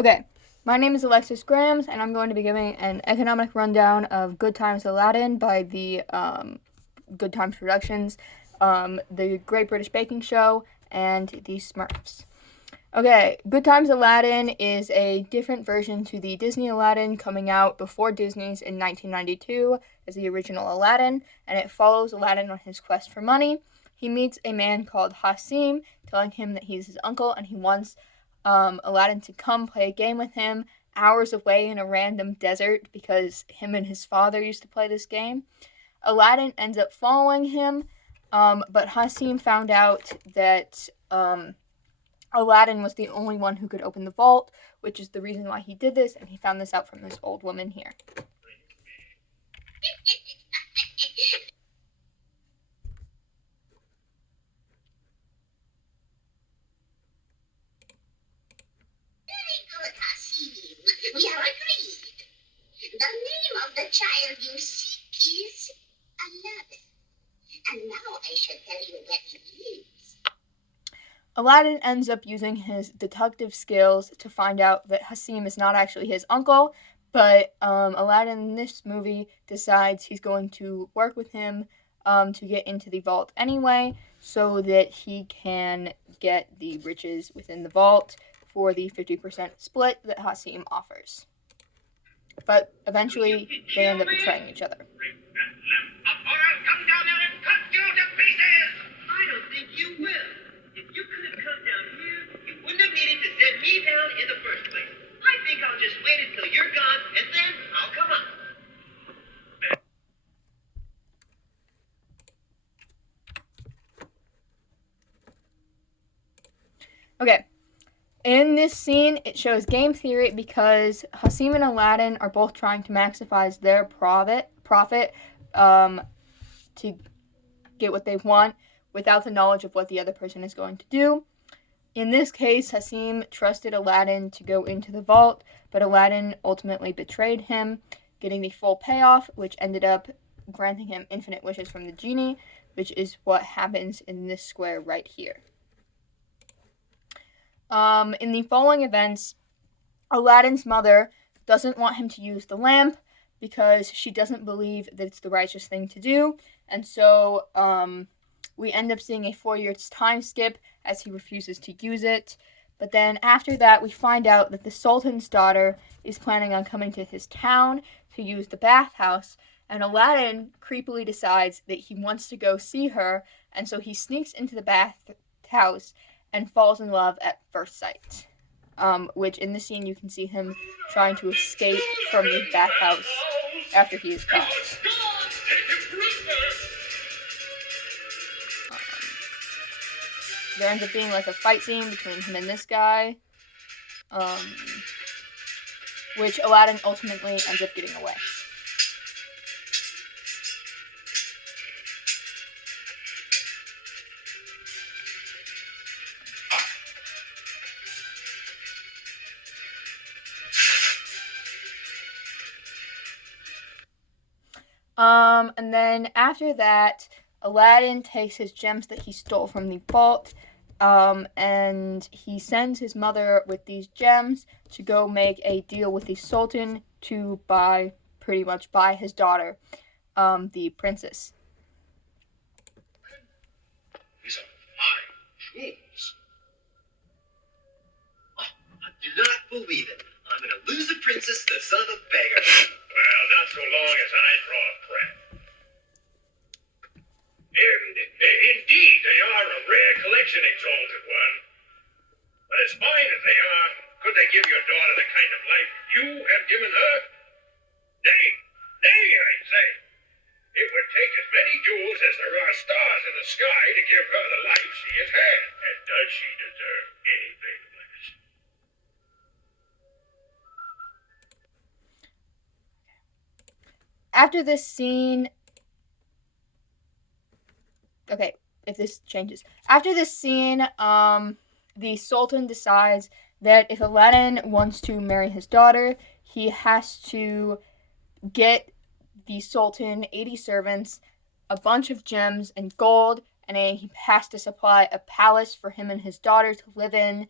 Okay, my name is Alexis Grams, and I'm going to be giving an economic rundown of Good Times Aladdin by the Good Times Productions, the Great British Baking Show, and the Smurfs. Okay, Good Times Aladdin is a different version to the Disney Aladdin coming out before Disney's in 1992 as the original Aladdin, and it follows Aladdin on his quest for money. He meets a man called Hasim, telling him that he's his uncle and he wants Aladdin to come play a game with him hours away in a random desert because him and his father used to play this game. Aladdin ends up following him, but Hasim found out that Aladdin was the only one who could open the vault, which is the reason why he did this, and he found this out from this old woman here. Very good, Hasim. We are agreed. The name of the child you seek is Aladdin. And now I shall tell you where he lives. Aladdin ends up using his detective skills to find out that Hasim is not actually his uncle, but Aladdin in this movie decides he's going to work with him to get into the vault anyway, so that he can get the riches within the vault for the 50% split that Hasim offers. But eventually, they end up betraying each other. I don't think you will. If you could have come down here, you wouldn't have needed to set me down in the first place. I think I'll just wait until you're gone, and then I'll come up. Okay. In this scene, it shows game theory because Hasim and Aladdin are both trying to maximize their profit to get what they want without the knowledge of what the other person is going to do. In this case, Hasim trusted Aladdin to go into the vault, but Aladdin ultimately betrayed him, getting the full payoff, which ended up granting him infinite wishes from the genie, which is what happens in this square right here. In the following events, Aladdin's mother doesn't want him to use the lamp because she doesn't believe that it's the righteous thing to do, and so we end up seeing a 4-year time skip as he refuses to use it. But then after that, we find out that the Sultan's daughter is planning on coming to his town to use the bathhouse, and Aladdin creepily decides that he wants to go see her, and so he sneaks into the bathhouse and falls in love at first sight. Which in the scene you can see him trying to escape from the bathhouse after he is caught. There ends up being like a fight scene between him and this guy, which Aladdin ultimately ends up getting away. And then after that, Aladdin takes his gems that he stole from the vault, and he sends his mother with these gems to go make a deal with the Sultan to pretty much buy his daughter, the princess. These are fine jewels. Oh, I do not believe it. I'm going to lose the princess to the son of a beggar. Well, not so long as I draw a breath. Indeed, they are a rare collection, Exalted One. But as fine as they are, could they give your daughter the kind of life you have given her? Nay, I say. It would take as many jewels as there are stars in the sky to give her the life she has had. And does she deserve anything less? After this scene, okay, if this changes. After this scene, the Sultan decides that if Aladdin wants to marry his daughter, he has to get the Sultan 80 servants, a bunch of gems and gold, and he has to supply a palace for him and his daughter to live in.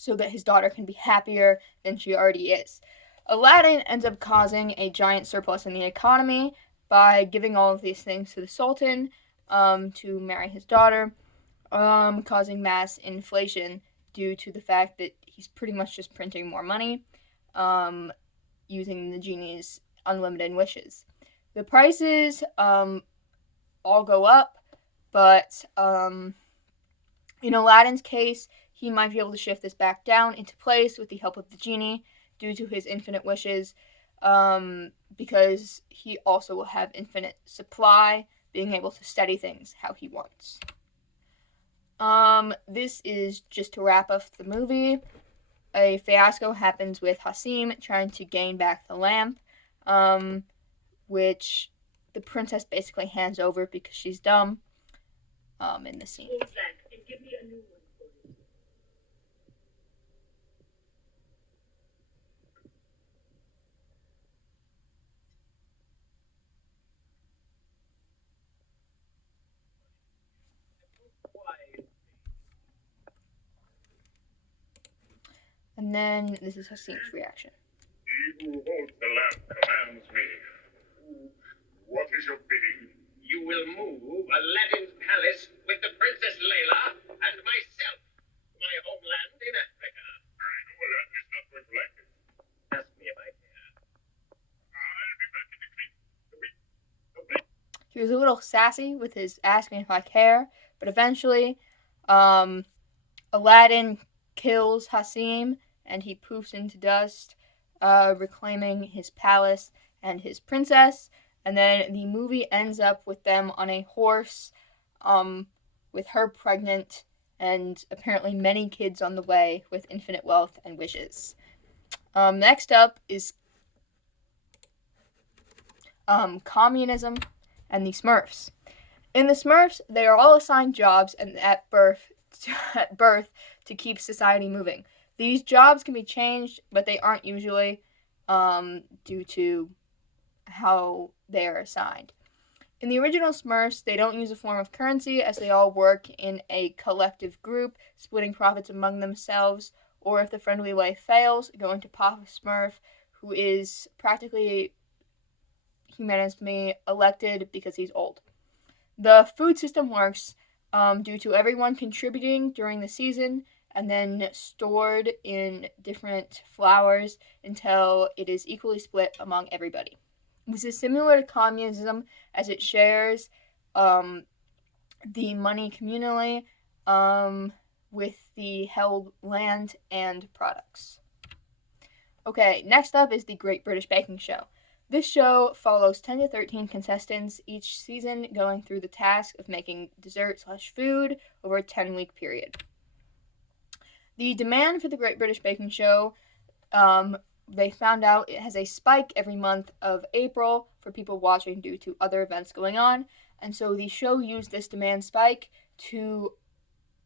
so that his daughter can be happier than she already is. Aladdin ends up causing a giant surplus in the economy by giving all of these things to the Sultan to marry his daughter, causing mass inflation due to the fact that he's pretty much just printing more money um, using the genie's unlimited wishes. The prices all go up, but in Aladdin's case, he might be able to shift this back down into place with the help of the genie due to his infinite wishes, because he also will have infinite supply, being able to study things how he wants. This is just to wrap up the movie. A fiasco happens with Hasim trying to gain back the lamp, which the princess basically hands over because she's dumb. In the scene. And then this is Hasim's reaction. He who holds the lamp commands me. What is your bidding? You will move Aladdin's palace with the Princess Layla and myself to my homeland in Africa. I know Aladdin is not going to like this. Ask me if I care. I'll be back in the creek. He was a little sassy with his asking if I care, but eventually, Aladdin kills Hasim and he poofs into dust, reclaiming his palace and his princess. And then the movie ends up with them on a horse, with her pregnant, and apparently many kids on the way with infinite wealth and wishes. Next up is communism and the Smurfs. In the Smurfs, they are all assigned jobs and at birth to keep society moving. These jobs can be changed, but they aren't usually due to how they are assigned. In the original Smurfs, they don't use a form of currency as they all work in a collective group, splitting profits among themselves, or if the friendly way fails, going to Papa Smurf, who is practically humanity elected because he's old. The food system works due to everyone contributing during the season and then stored in different flours until it is equally split among everybody. This is similar to communism as it shares the money communally with the held land and products. Okay, next up is the Great British Baking Show. This show follows 10 to 13 contestants each season going through the task of making dessert/food over a 10-week period. The demand for the Great British Baking Show, they found out it has a spike every month of April for people watching due to other events going on, and so the show used this demand spike to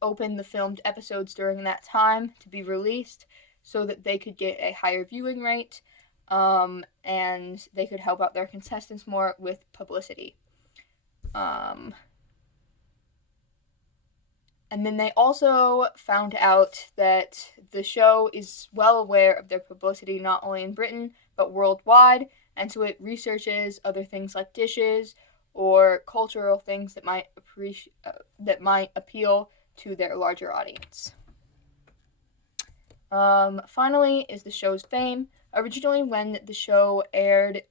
open the filmed episodes during that time to be released so that they could get a higher viewing rate, and they could help out their contestants more with publicity. And then they also found out that the show is well aware of their publicity not only in Britain but worldwide, and so it researches other things like dishes or cultural things that might appeal to their larger audience. Finally is the show's fame. Originally, when the show aired,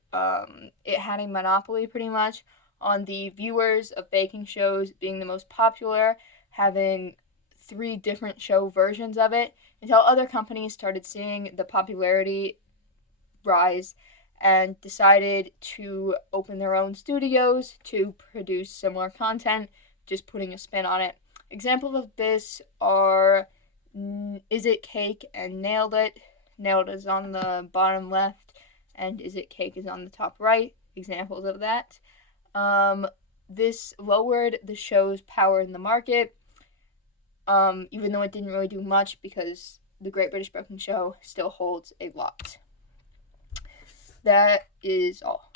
it had a monopoly pretty much on the viewers of baking shows, being the most popular, having 3 different show versions of it, until other companies started seeing the popularity rise and decided to open their own studios to produce similar content, just putting a spin on it. Examples of this are Is It Cake and Nailed It. Nailed is on the bottom left, and Is It Cake is on the top right. Examples of that. This lowered the show's power in the market, even though it didn't really do much because the Great British Baking Show still holds a lot. That is all.